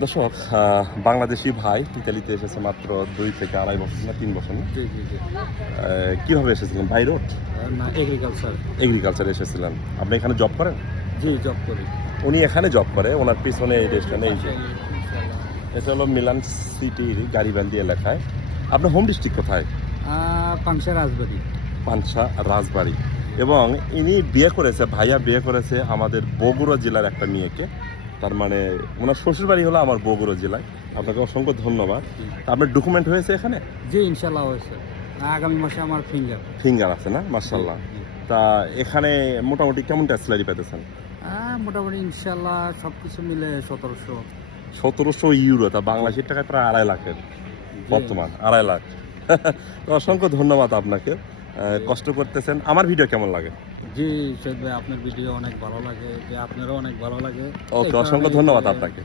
দর্শক, বাংলাদেশি ভাই ইতালিতে এসেছে মাত্র 2 থেকে 2.5 বছর না 3 বছর না? জি জি জি। কিভাবে এসেছিলেন? By road? না, এগ্রিকালচার। এগ্রিকালচারে এসেছিলেন। আপনি এখানে জব করেন? জি, জব করি। উনি এখানে জব করে, ওনার পিছনে এই রেস্টুরেন্টে এই যে ইনশাআল্লাহ। এটা হলো মিলান সিটির গাড়িবান্ধি এলাকায়। আপনার হোম ডিস্ট্রিক্ট কোথায়? পাংশা রাজবাড়ি। পানসা রাজবাড়ি। এবং ইনি বিয়ে করেছে, ভাইয়া বিয়ে করেছে আমাদের বগুড়া জেলার একটা মেয়েকে। তার মানে ওনার শ্বশুর বাড়ি হলো আমার বগুড়া জেলায়। আপনাকে অসংখ্য ধন্যবাদ। তা আপনার ডকুমেন্ট হয়েছে এখানে? জি, ইনশাআল্লাহ হয়েছে। আগামী মাসে আমার ফিঙ্গার। ফিঙ্গার আছে না? মাশাআল্লাহ। তা এখানে মোটামুটি কেমন টাকা স্যালারি পেতেছেন? মোটামুটি ইনশাআল্লাহ সব কিছু মিলে 1700। 1700 ইউরো, তা বাংলাদেশের টাকায় প্রায় 2.5 লাখের বর্তমান 2.5 লাখ। তো অসংখ্য ধন্যবাদ আপনাকে। কষ্ট করতেছেন। আমার ভিডিও কেমন লাগে? জি, শহীদ ভাই, আপনার ভিডিও অনেক ভালো লাগে, যে আপনারও অনেক ভালো লাগে। ওকে, এই অসংখ্য কারণে ধন্যবাদ আপনাকে।